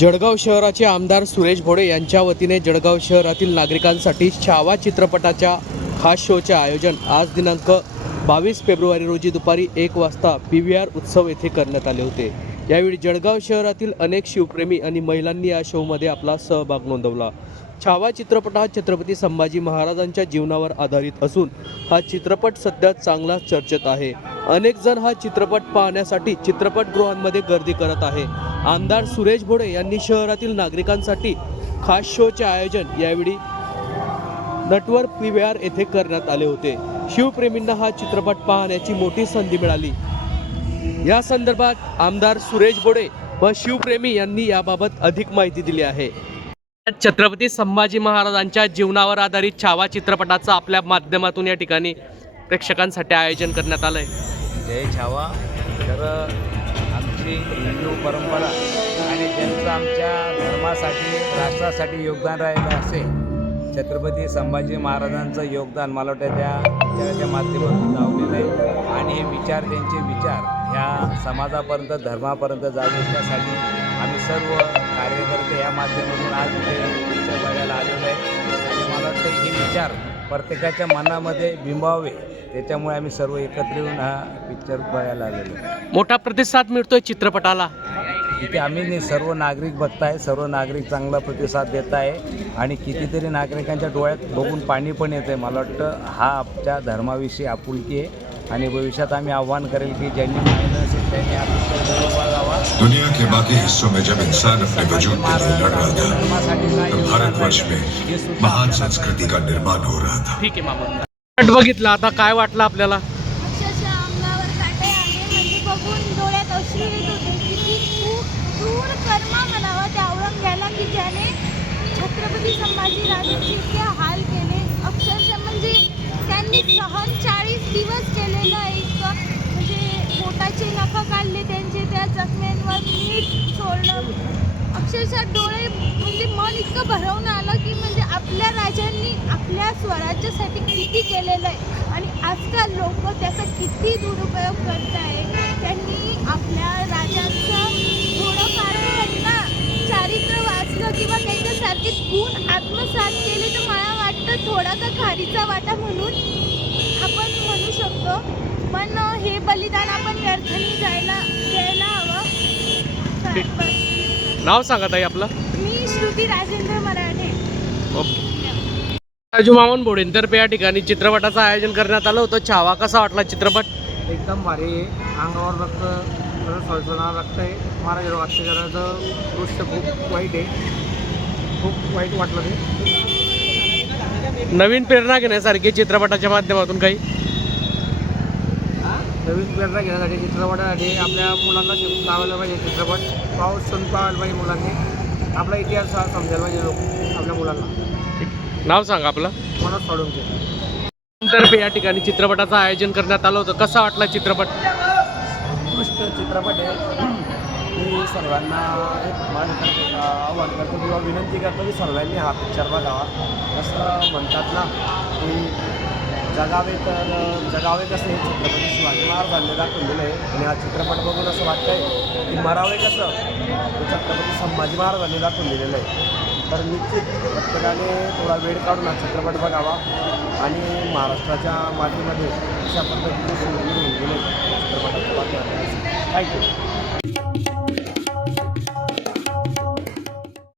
जळगाव शहराचे आमदार सुरेश भोडे यांच्या वतीने जळगाव शहरातील नागरिकांसाठी छावा चित्रपटाच्या खास शोचे आयोजन आज दिनांक बावीस फेब्रुवारी रोजी दुपारी एक वाजता पी व्ही आर उत्सव येथे करण्यात आले होते. यावेळी जळगाव शहरातील अनेक शिवप्रेमी आणि महिलांनी या शोमध्ये आपला सहभाग नोंदवला. छावा चित्रपट हा छत्रपती संभाजी महाराजांच्या जीवनावर आधारित असून हा चित्रपट सध्या चांगला चर्चेत आहे. अनेक जण हा चित्रपट पाहण्यासाठी चित्रपटगृहांमध्ये गर्दी करत आहे. आमदार सुरेश भोडे यांनी शहरातील नागरिकांसाठी खास शोचे आयोजन यावेळी नटवर पी व्ही आर येथे करण्यात आले होते. शिवप्रेमींना हा चित्रपट पाहण्याची मोठी संधी मिळाली. या संदर्भात आमदार सुरेश बोडे व शिवप्रेमी यांनी याबाबत अधिक माहिती दिली आहे. छत्रपती संभाजी महाराजांच्या जीवनावर आधारित छावा चित्रपटाचं आपल्या माध्यमातून या ठिकाणी प्रेक्षकांसाठी आयोजन करण्यात आलं आहे जय छावा. तर आमची हिंदू परंपरा आणि त्यांचं आमच्या धर्मासाठी राष्ट्रासाठी योगदान राहिलं असेल छत्रपती संभाजी महाराजांचं योगदान मला वाटतं त्या त्याच्या माध्यमातून लावलेलं आहे. आणि हे विचार त्यांचे विचार ह्या समाजापर्यंत धर्मापर्यंत जावे आम्ही सर्व कार्यकर्ते या माध्यमातून आज इथे पिक्चर बघायला आलेलो आहे. आणि मला वाटतं हे विचार प्रत्येकाच्या मनामध्ये बिंबावे त्याच्यामुळे आम्ही सर्व एकत्र येऊन हा पिक्चर बघायला आलेलो आहे. मोठा प्रतिसाद मिळतोय चित्रपटाला. इथे आम्ही सर्व नागरिक बघताय सर्व नागरिक चांगला प्रतिसाद देत आहे आणि कितीतरी नागरिकांच्या डोळ्यात बघून पाणी पण येतं आहे मला वाटतं हा आमच्या धर्माविषयी आपुलकी आहे आणि भविष्यात आम्ही आव्हान करेल की ज्यांनी दुनिया के बाकी हिस्सों में जब इंसान अपने वजूद के लिए लड़ रहा था तो भारतवर्ष में महान संस्कृति का निर्माण हो रहा था। ठीक आहे मामा बघितलं आता काय वाटलं आपल्याला? म्हणजे छत्रपती हाल केले. अक्षरशः म्हणजे त्यांनी सहन चाळीस दिवस केलेलं आहे इतकं म्हणजे बोटाचे नखं काढले त्यांचे त्या जखमेंवर मीठ सोडलं. अक्षरशः डोळे म्हणजे मन इतकं भरवून आलं की म्हणजे आपल्या राजांनी आपल्या स्वराज्यासाठी किती केलेलं आहे. आणि आजकाल लोक त्याचा किती दुरुपयोग करत आहे त्यांनी आपल्या राजांचं थोडंफार त्यांना चारित्र्य वाचलं किंवा त्यांच्यासारखे गुण आत्मसात केले तर मला वाटतं थोडा का खारीचा वाटा म्हणून आपण म्हणू शकतो. पण हे बलिदान आपण व्यर्थाने जायला ठीक. नाव सांगा ताई आपलं. मी श्रुती राजेंद्र मराठे. ओके. राजू मामन भोडेंतर्फे या ठिकाणी चित्रपटाचं आयोजन करण्यात आलं होतं. छावा कसा वाटला चित्रपट? एकदम भारी. आहे अंगावर रक्त सळसळणार रक्त आहे. महाराजांवर अत्याचाराचं दृश्य खूप वाईट आहे. खूप वाईट वाटलं ते. नवीन प्रेरणा घेण्यासारखी चित्रपटाच्या माध्यमातून काही? नवीन प्रेरणा घेण्यासाठी चित्रपटासाठी आपल्या मुलांना शिक लावायला पाहिजे. चित्रपट पाऊस सण पाहायला पाहिजे मुलांनी. आपला इतिहास समजायला पाहिजे लोक आपल्या मुलांना. नाव सांगा आपलं. मनोज साळुंके तर्फे या ठिकाणी चित्रपटाचं आयोजन करण्यात आलं होतं. कसा वाटला चित्रपट? उत्कृष्ट चित्रपट आहे. मी सर्वांना एक मान करतो आव्हान करतो किंवा विनंती करतो की सर्वांनी हा पिक्चर बघावा. असं म्हणतात ना. की जगावे तर जगावे कसं हे छत्रपती शिवाजी महाराजांनी दाखवून दिलं आहे. आणि हा चित्रपट बघून असं वाटतंय की मरावे कसं हे छत्रपती संभाजी महाराजांनी दाखवून दिलेलं आहे. तर निश्चित प्रत्येकाने थोडा वेळ काढून हा चित्रपट बघावा. आणि महाराष्ट्राच्या मातीमध्ये अशा पद्धतीने सुरू होऊन गेले. चित्रपटाच्या बातम्या थँक्यू